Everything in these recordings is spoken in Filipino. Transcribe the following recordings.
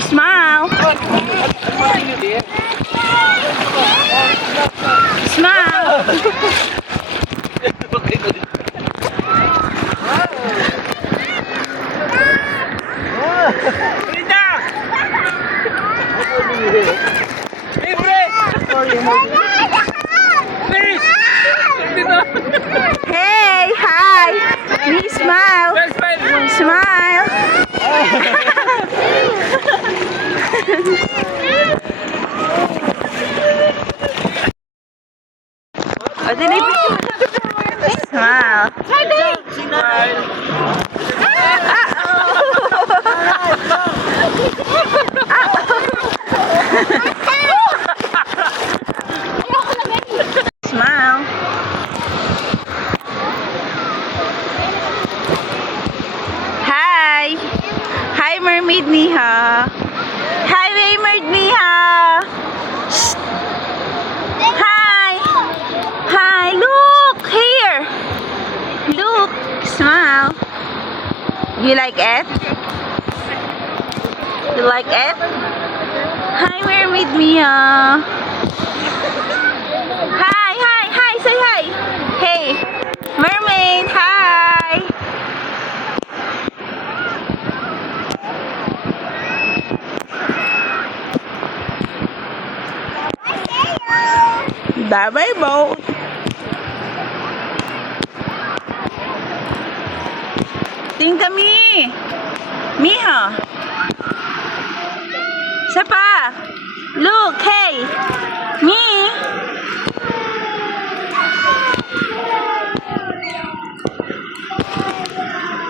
Smile. Smile. Hey, hi. Me smile. Smile. Oh, did he smile? Smile. Hi. Hi, Mermaid Miha. Hi, Mermaid Miha. Shh. Hi. Hi, look here. Look. Smile. You like it? You like it? Hi, Mermaid Miha. Hi, hi, hi. Say hi. Hey, Mermaid. Hi. Bye-bye, boat. Tingin kami. Miha. Isa pa. Look, hey. Me.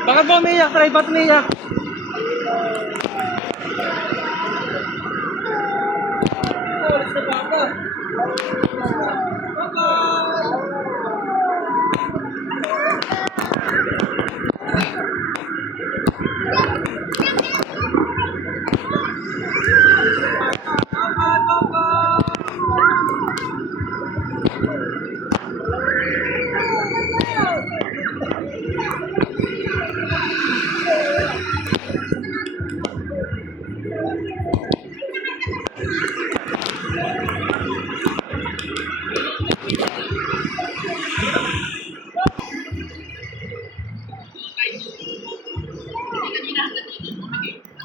Bakit ba umiyak? Try ba't umiyak? Alis na ba ako?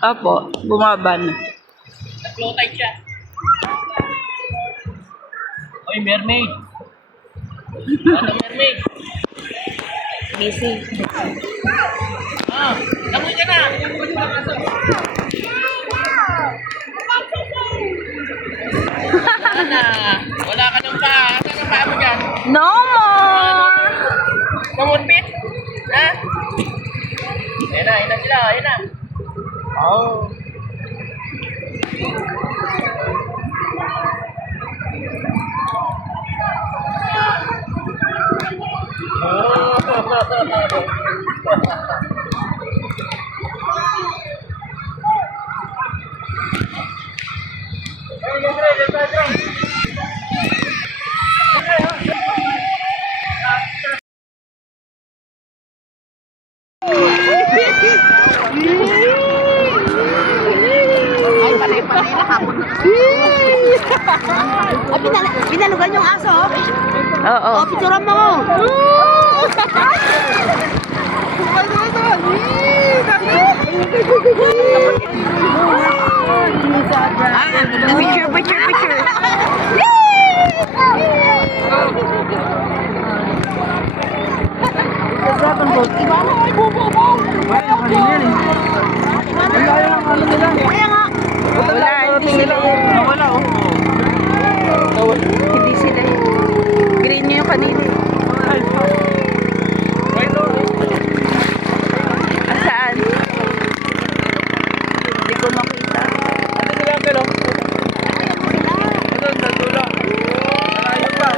Opo, bumaba na. Nag-low tide siya. Oy, mermaid. Ano, mermaid? Busy. Ah, langoy ka na. Wala na. Wala ka nang pa. Saan ang paa mo dyan? No more. Mamutpit? Ha? Ayan na sila. Ayan na. Oh. Pinalugan yung aso. Oo. O, picturean mo. Picture, picture, picture. Wala, hindi sila. Wala oh. Hindi sila. Green yung kanina. Saan? Hindi ko makita. Ano sila ang gano'n? Ito, sa dulo. Malayo pa.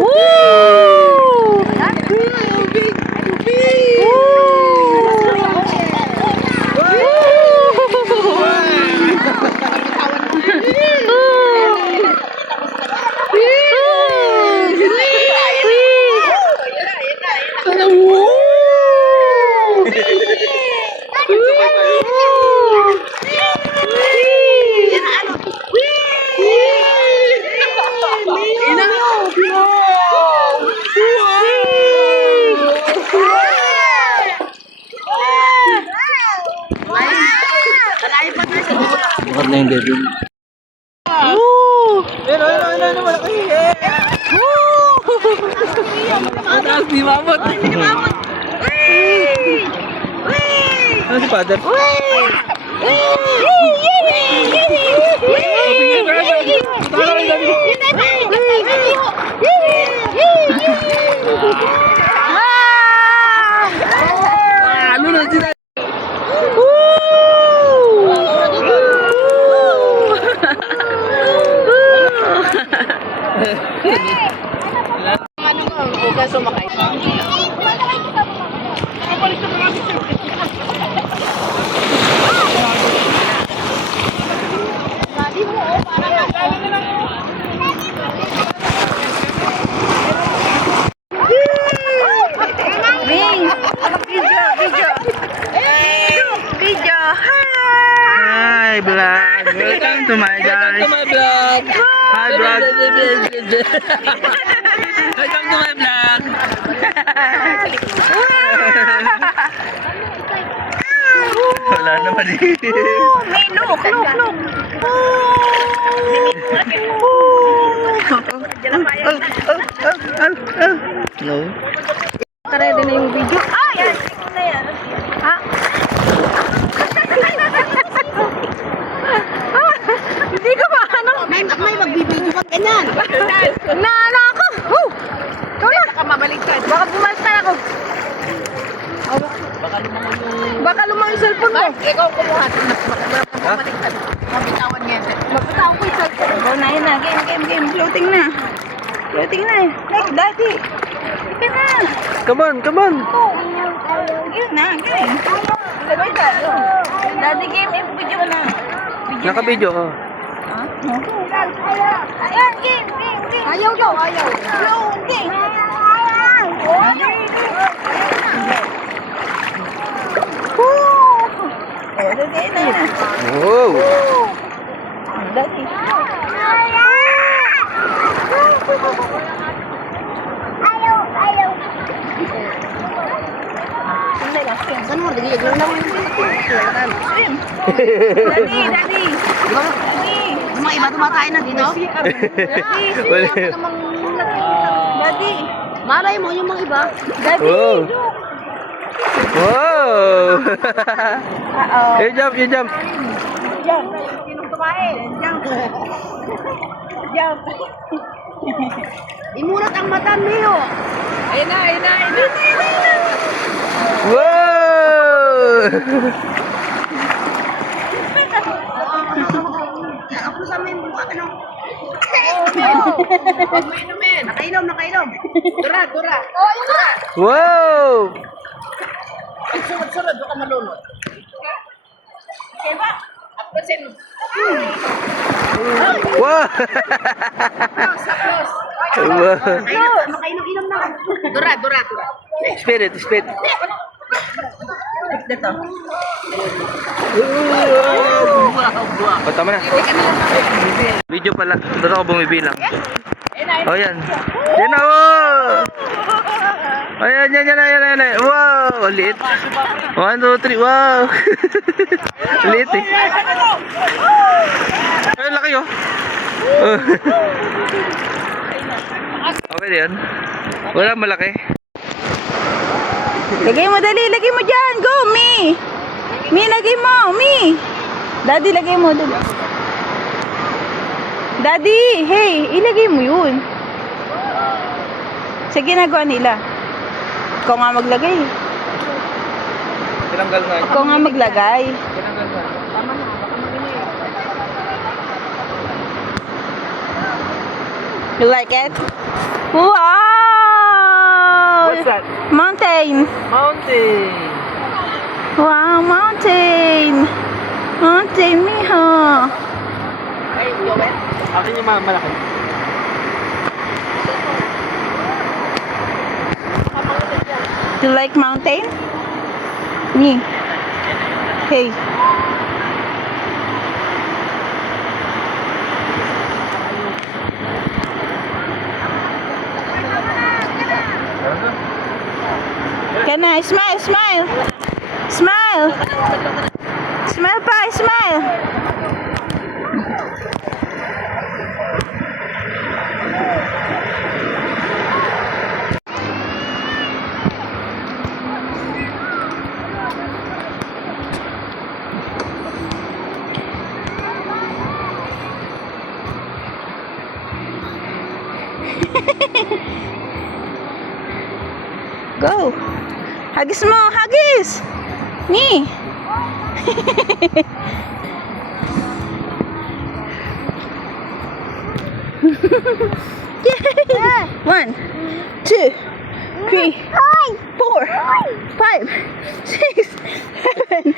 Woo! yung baby. Woo! Ayun, malaki. Mataas, di mamot. Wee! Wee! Ano si father? Ano na sila? Ming! Video! Hi, vlog. Welcome to my guys. Welcome to my vlog. Hi, vlog. Welcome to my vlog. Wala naman eh. May look! No. Ready na yung video. Ay! Ha? Hindi ko maano. May magbibideo ka ganyan. Naano ako. Woo! Baka mabaliktad. Baka bumaliktad ako. Baka lumang yung cellphone mo. Ikaw kumuha. Baka bumaliktad. Mabitawan niya. Mabitawan ko yung cellphone. Go na yun na. Game. Floating na. Hey, daddy. Ika na. Come on. Yun na. Game. Lagay ka. Daddy game. Video mo na. Naka-video ko. Ayan, game. Ayaw. Game. Lagay na. Wow. Daddy. Saan mo? Nagigigil na mo yung Swim. Daddy. Yung mga iba tumatay na dito. Wala. Daddy. Malay mo yung mga iba. Daddy. Wow. Wow. Uh-oh. You jump. Jump. Sinong kumain? Jump. Imulat ang mata, Mio. Ayun na. Wow. Ako sa may mukha ka nung... Nakainom. Dura. Wow. Sunod-sunod, baka malunod. Diba? Aprasin. Wow. Wow. Makainom na. Dura. Spirit. O, tama na. Video pala. Doon ako bumibilang. Oh, yan. Yan na, wow. Ayan. Wow, liit. 1, 2, 3, wow. Liit eh. Ay, laki oh. Okay na yan. Wala malaki. Lagay mo dyan. Go, Mi. Lagay mo, Mi. Daddy, lagay mo. Daddy, hey, ilagay mo yun. Sa ginagawa nila. Ikaw nga maglagay. Tinanggal na. Ikaw nga maglagay. Tinanggal na. You like it? Wow! What's that? Mountain. Wow, mountain. Mountain, Miho. Akin yung malaki. You like mountain? Me. Hey. Can I smile? Smile pa, smile. Go. Hagis mo, hagis. Me. Yay! 1, 2, 3, 4, 5, 6, 7,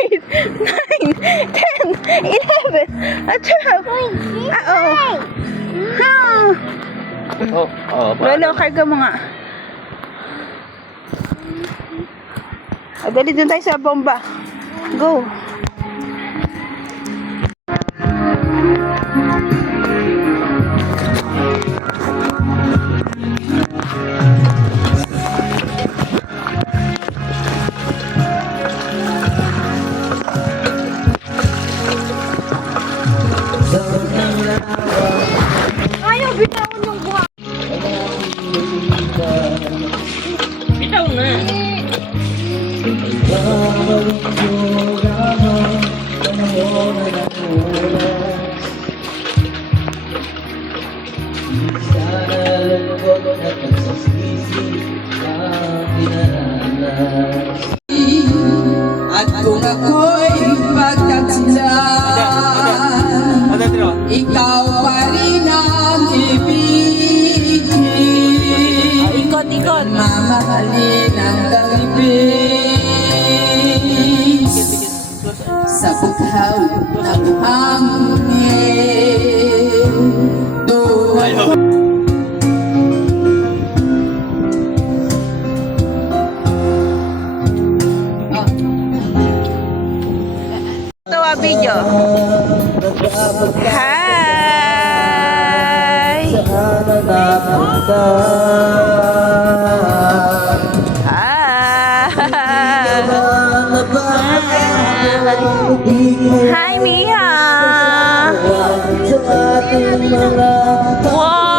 8, 9, 10, 11, 12. Uh-oh. Lolo, karga mo nga. Dali dun tayo sa bomba. Go. Ayaw, bitawan yung buha. Bitaw na. At kung ako'y magkatsagaan, ikaw pa rin ang ibigin. Ikot, ikot. Mamahalin ang kalibig sa bughaw na buhangin. Doon Tawa video. Hi. Hi, Mia. Wow.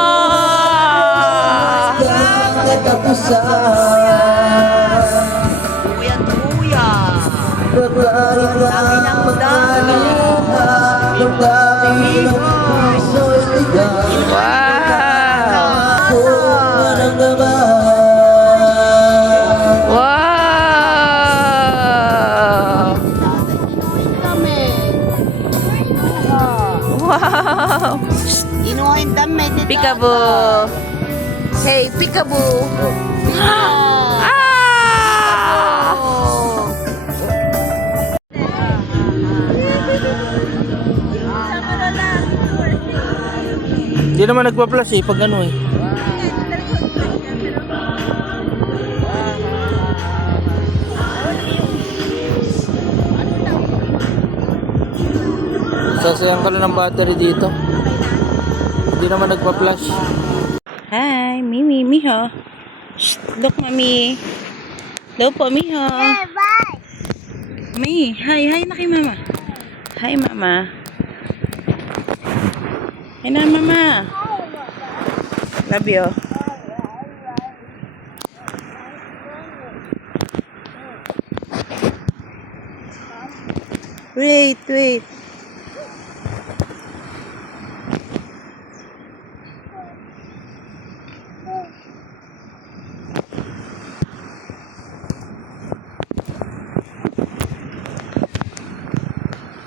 Wow! Inuhin dami dito. Peekaboo! Hey, peekaboo! Ah! Hindi naman nagpa-plus pag ano eh. Sasayang ka na ng battery dito. Hindi naman nagpa-flash. Hi, Mimi, Miho. Shh, look, Mami. Hello po, Miho. Bye. Mi, hi na kay Mama. Hi, Mama. Hi na, Mama. Love you. Wait.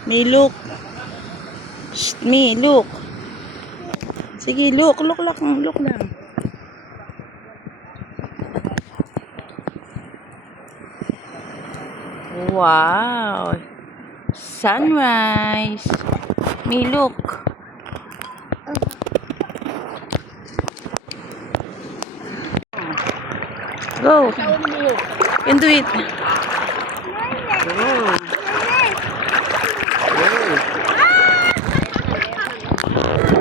Me, look. Shh, me, look. Sige, look lang. Wow. Sunrise. Me, look. Go. You can do it.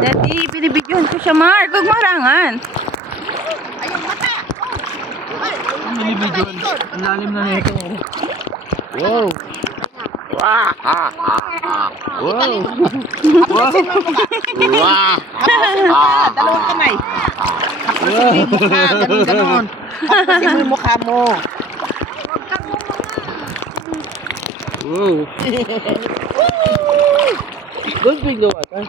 Daddy, binibidyohan ko siya, Mark. Huwag marangan. Ayun, mata. Ang lalim na nito. Wow. Wow. Dalawang kamay. Hapusin mo yung mukha. Ganun. Hapusin mo yung mukha mo. Wow. Don't drink the water.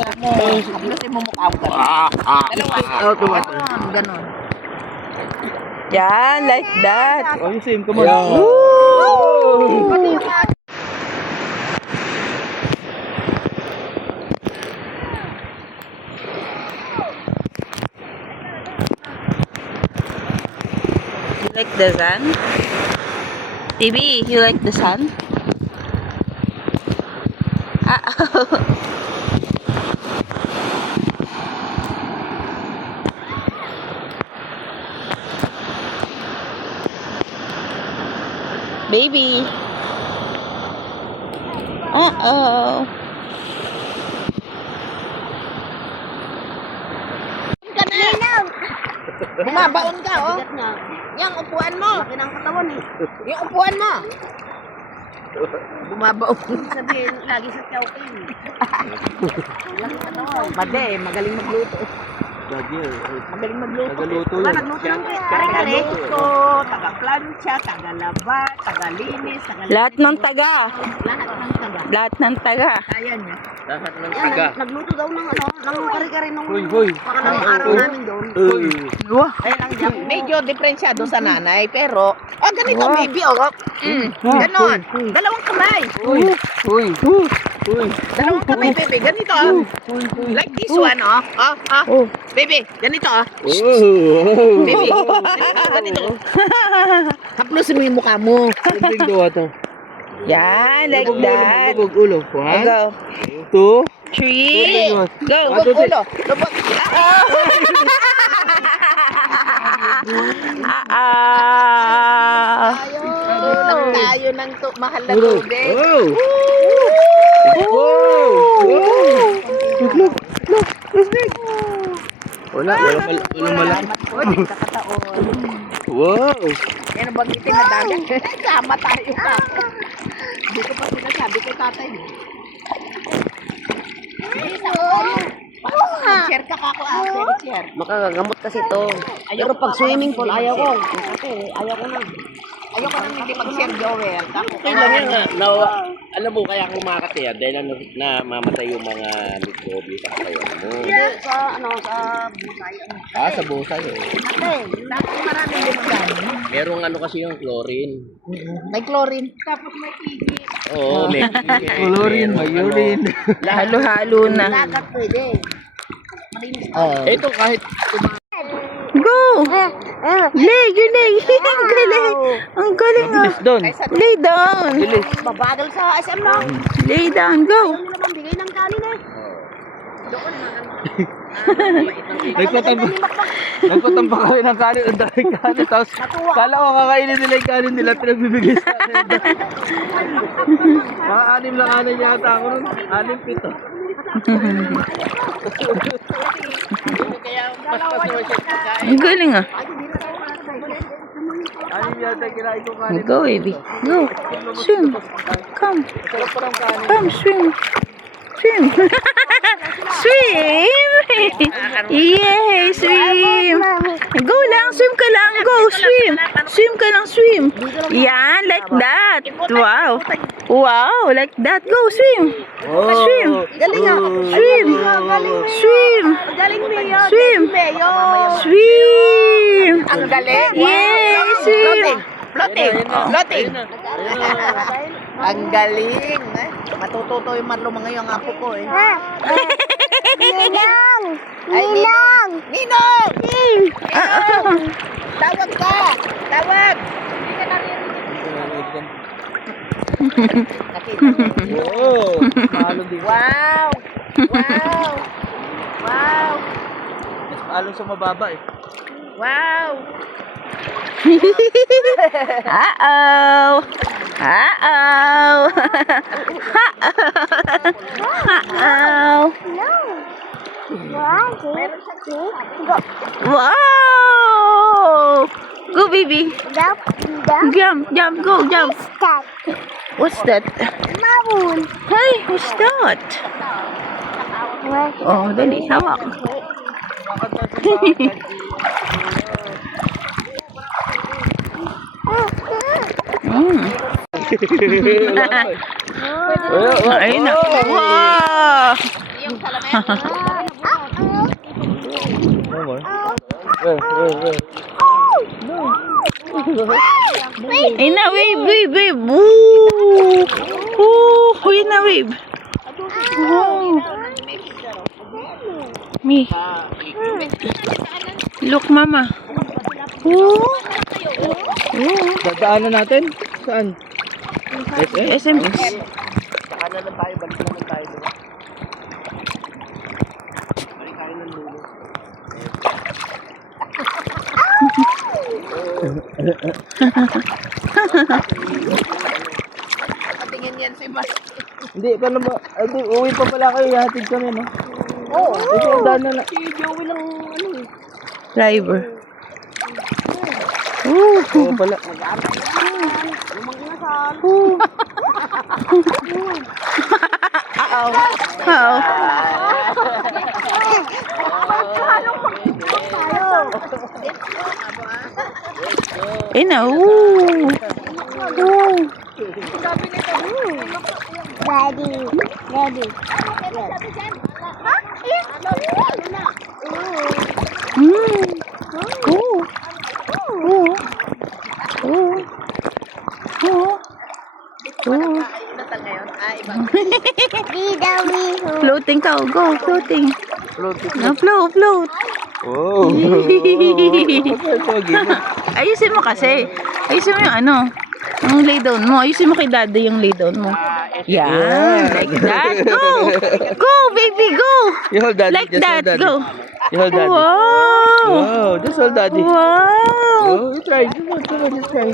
Hapusin mo mukha mo. Dalawa. Out the water. Ganun. Yan, like that. Oh, you same. Come on. Woo! You like the sun? Baby, you like the sun? Baby. Uh-oh. Bumabaon ka, oh. Yung upuan mo. Yung upuan mo. Bumabaon. Sabihin, lagi sa Chowking. Made, magaling magluto. Magaling magluto. Nagaluto Wala, yun. nagluto ng taga-luto, taga-plancha, taga-laba, taga-linis, Lahat ng taga. lahat ng taga. Lahat ng taga. Kaya niya. Lahat ng Yan, taga. nagluto daw ng ng kare-kare nung Hoy. pangalawang araw namin doon. Wah. Kaya lang dyan, medyo diferensyado sa nanay, pero, ganito, baby, ganon. Dalawang kamay. Uy. Dalawang kamay, baby, ganito, like this one, baby, ganito, baby, ganito. Haplosin mo yung mukha mo. Sanding gawa to. Yan, like that. Lubog ulo. One, Go. two. 3. Go. Lubog ulo, lubog. Tulog tayo ng mahal na tubig. Walang malaki. Wow. Yan ang banggitin na dagat. Sama tayo ka. Hindi ko pa sinasabi kay tatay mo. Share ka kako after share. Makakagamot kasi to. Pero pag swimming pool, ayaw ko. Kasi ayaw ko na. Ayoko nang hindi mag-share, Joel. Okay lang yan nga. Alam mo, kaya ako makakati yan. Dahil mamatay yung mga mikrobi sa katawan mo. Sa busay. Sa busay. Dapat maraming gumagamit. Merong kasi yung chlorine. May chlorine. Tapos may tigil. Oo, may Chlorine, may urine. Halo-halo na. Dagat pwede. Ito kahit Go! Lay, yun lay. Ang galing. Ang galing ah. Doon. Lay down. Babagal sa SM lang. Lay down. Go. Hindi naman bigay ng kanin eh. Nagpatamba kami ng kanin. Ang daming kanin. Tapos kala ko kakainin nila yung kanin nila. Pinagbibigay sa akin. Mga 6 lang kanin yata ako nun. 6, 7. kaya mas masama siya pagkain. Ang galing ah. 6 yata kinain ko kanin. Go, baby. Go. Swim. Come. Sarap pa ng kanin. Come, swim. Swim. Swim. Yay, swim. Go lang, swim ka lang. Go, swim. Swim ka lang, swim. Yan, like that. Wow. Wow, like that. Go, swim. Swim. Galing ah. Swim. Swim. Galing Mio. Swim. Swim. Ang galing. Yay, swim. Floating. Floating. Ang galing. Matututo yung marluma ngayong apo ko eh. Ninong! Ay, Ninong! Ninong! Tawag ka! Tawag! Hindi ka naririnig. Oo. Paalong din. Wow! Wow! Wow! Mas paalong sa mababa eh. Wow! Uh-oh. Uh-oh. Uh-oh. Wow. Go, baby. Jump, jump, go, jump. What's that? Hey, what's that? Oh, dali, hawak. Ayun na. Wow! Yung salamin. No more. Well. Ayun na, wave, wave, wave. Woo! Woo! Ayun na, wave. Wow. Me. Look, mama. Woo! Woo! Dadaanan natin? Saan? SM. Kanan na tayo, balik naman tayo doon. Balik tayo ng lulo. Patingin yan si Mark. Hindi, paano ba? Uwi pa pala kayo, ihatid kami, no? Oo. Ito, daan na lang. Si Joey lang, ano eh. Driver. Woo! Oo pala. Woo! Oo. Eh na, woo! Woo! Mm. Woo! Woo! Woo! Woo! Woo! Floating ka, go, floating. No, float, float. Oh. Ayusin mo kasi. Ayusin mo yung ano, yung lay down mo. Ayusin mo kay daddy yung lay down mo. Yan, like that. Go! Go, baby, go! You hold daddy. Like Just that, hold daddy. go. You hold daddy. Wow! Wow, just hold daddy. Wow! Oh, you try. Come on, just try.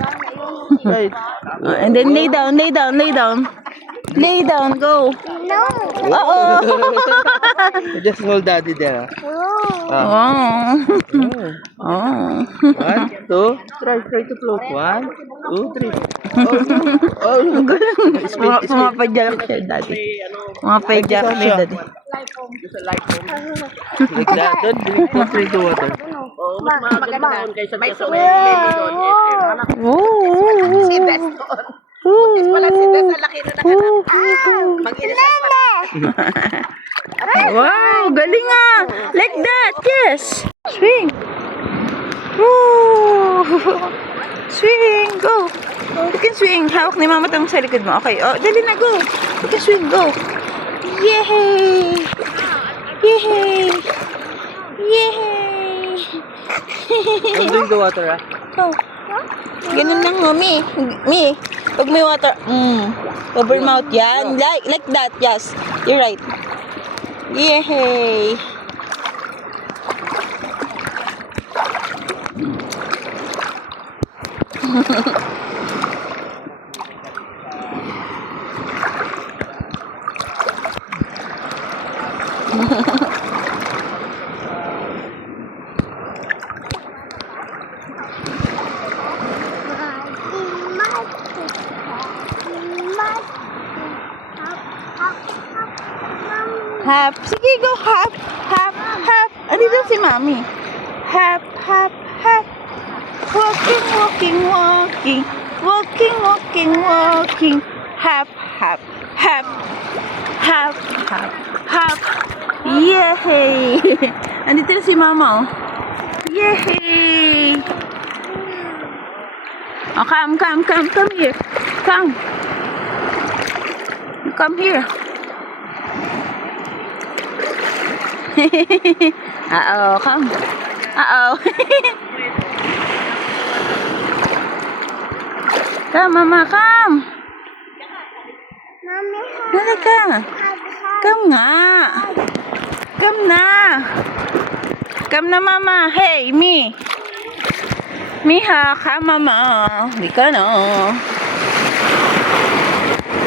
Try it. And then lay down, lay down, lay down. Lay down, go. No. Oo. Just hold daddy there. Ah. Oh. Oh. Oh. 1, 2, try to float. 1, 2, 3. Oh, no. Pumapadyak siya, daddy. Pumapadyak siya, daddy. Like that. Don't go straight to water. Oo, mas maganda doon kaysa sa may lady doon. Oh. Si Des doon. Butis pala si Des, ang laki na nakanap. Mag-inisal pala. Wow, galing ah. Like that, yes. Swing. Woo. Swing, go. You can swing. Hawak ni mama tong sa likod mo. Okay, oh, dali na, go. You can swing, go. Yay! Yay! Yay! Don't drink the water, ah. Oh. Ganun lang mo, me. Pag may water, over mouth yan. Like that, yes. You're right. Yay! Hap. Sige, go hap. Hap, hap. Andito si mami. Hap, hap, hap. Walking, walking, walking. Walking, walking, walking. Hap, hap, hap. Hap, hap, hap. Yay! Andito si mama, oh. Yay! Oh, come here. Come. Come here. Uh-oh, come. Uh-oh. Come, mama, come. Dali ka. Come nga. Come na. Come na, mama. Hey, me. Miha, come, mama. Di ka na.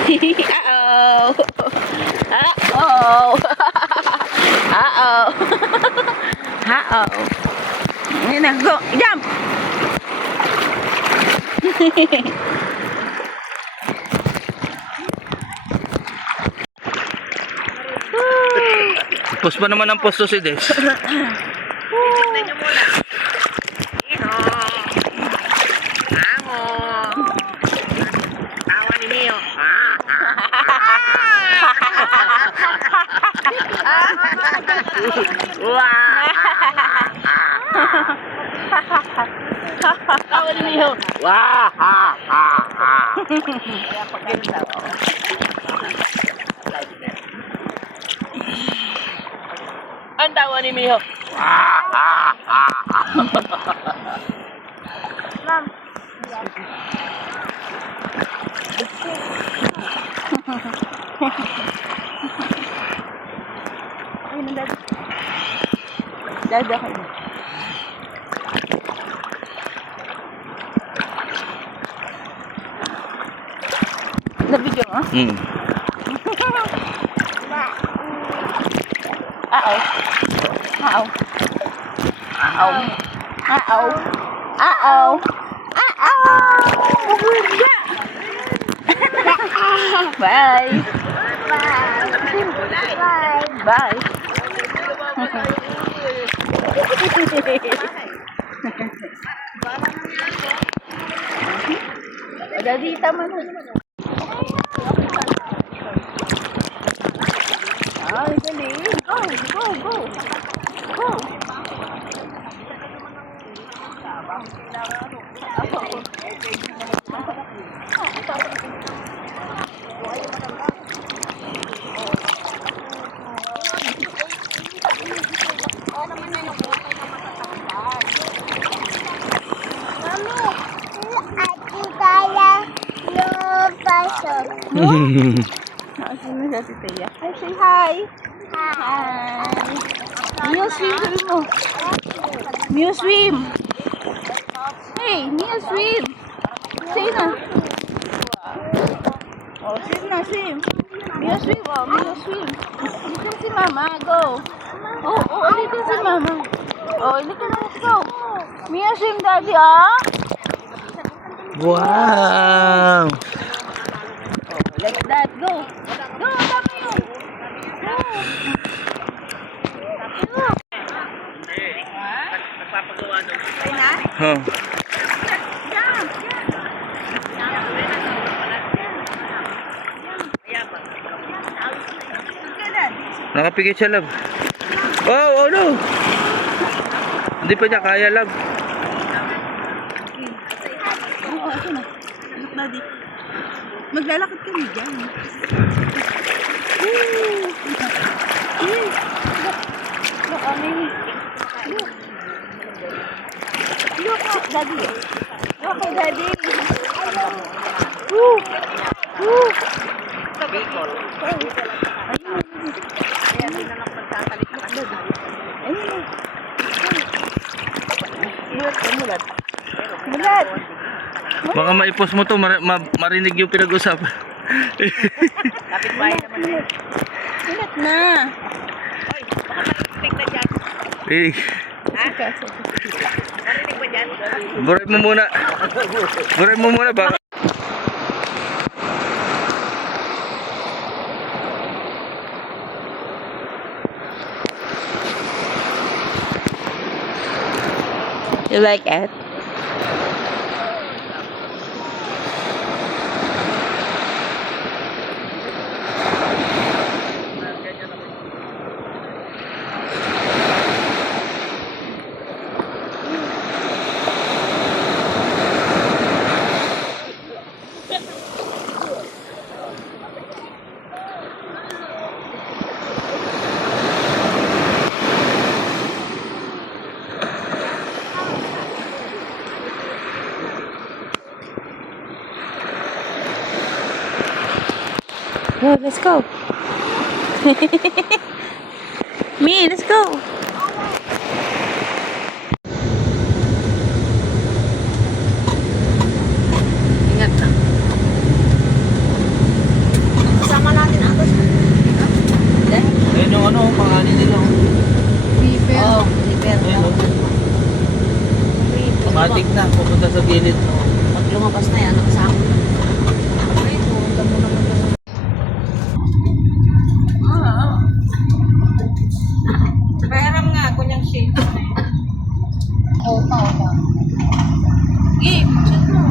Uh-oh. Uh-oh. Uh-oh. Uh-oh. Ayan na, go. Jump. Pus pa naman ang posto si Des. Tignan nyo muna. Iho. Ango. Awa ni Mio. Wow. Tawa ni Miho. Wah! Ha! Ha! Ha! Ang tawa ni Miho. Wah! Ha! Ha! Ma'am. Ay, nandad. Dada kayo. Nabidyo mo? Hmm. Ao. Ao. Ao. Ao. Ao. Bubuga. Bye. Bye. Bye. Daddy, tama na. Ay, dali. Go, go, go. Go. Sino siya si Teya? Hi, say hi. Hi. Mio, swim mo. Mio, swim. Hey, Mio, swim. Say na. Oh, swim na, swim. Mio, swim. Oh, Mio, swim. Dito si Mama, go. Oh, dito si Mama. Oh, dito na, let's go. Mio, swim, Daddy, ah. Wow! Like that, go. Go, tama yun. Go. Go. Nagpapagawa doon. Ay na? Huh. Nakapikit siya, love. Oh no! Hindi pa niya kaya, love. Oo, ito na. Look, Daddy. Maglalakad kami dyan. Look, Amin. Look. Look, Daddy. Look, Daddy. Woo! Woo! Bicol. Kaya din na lang pagkakalit na kasi. Ayun. Mulat. Mulat. Baka maipos mo to, marinig yung pinag-usapan. Kapit bahay naman eh. Mulat na. Hoy, baka marinig na dyan. Eh, Ha? Marinig ba dyan? buray mo muna. Buray mo muna ba? You like it? Go, let's go. Me, let's go. Ingat na. Kasama natin ang Ayun yung ano, pangalan nila. Oh, liver. Matik na, pupunta sa gilid. Pag lumabas na yan, nakasama. Pahiram nga, kunyang shade. Oo, oo. Game, chat mo.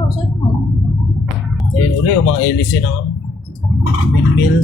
Oh, chat mo. Ayun uli, yung mga hélice ng windmill.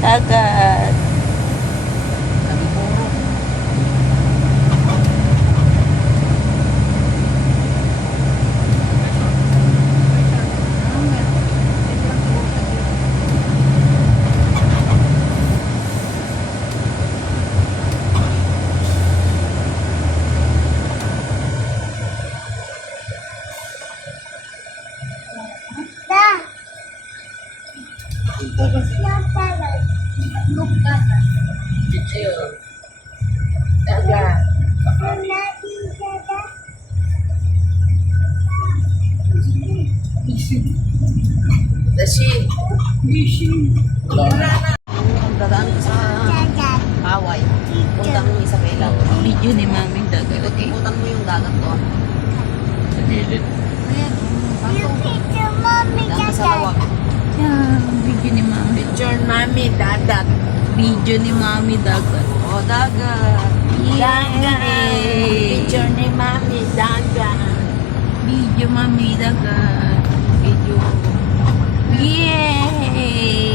Dagat. Dadaan ka sa Hawaii. Punta mo sa kailan. Video ni Mami Dagat. Okay. Punta mo yung dagat doon. Sa gilid. Dadaan ka sa lawak. Yan, video ni Mami. Picture mami, dadat. Video ni Mami Dagat. O, dagat. Yay! Picture ni mami, dagat. Video Mami Dagat. Video. Yay!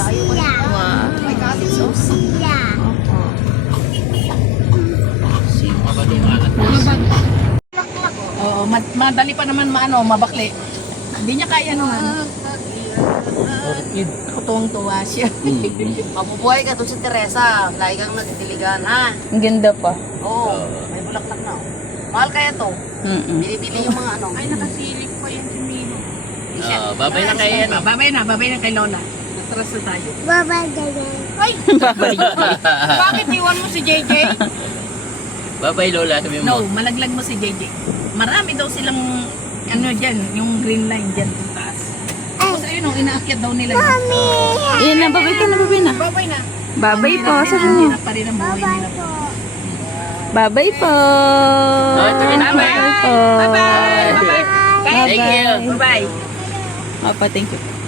Wow. May kalis, oh. Oo, madali pa naman mabakli. Hindi niya kaya naman. Ako tuwang-tuwa siya. Mabubuhay ka to si Teresa. Lagi kang nagtiligan, ha? Ang ganda pa. Oo, may bulaklak na. Oh. Mahal kaya to. Bili-bili yung mga ano. Ay, nakasilip pa yan si Milo. Babay na kayo yan. Babay na kay Lola. Natras na tayo. Bye. Bakit iwan mo si JJ? Babay Lola, sabi No, mo. malaglag mo si JJ. Marami daw silang ano dyan, yung green line dyan sa taas. Tapos ayun, inaakyat daw nila. Yan na, babay ka na, babay na. Babay na. Babay po. Ang Sabi mo. hirap pa rin ang buhay nila. Babay po. Bye-bye. Babay po. Bye-bye. Bye-bye. Thank you. Bye-bye. Papa, thank you.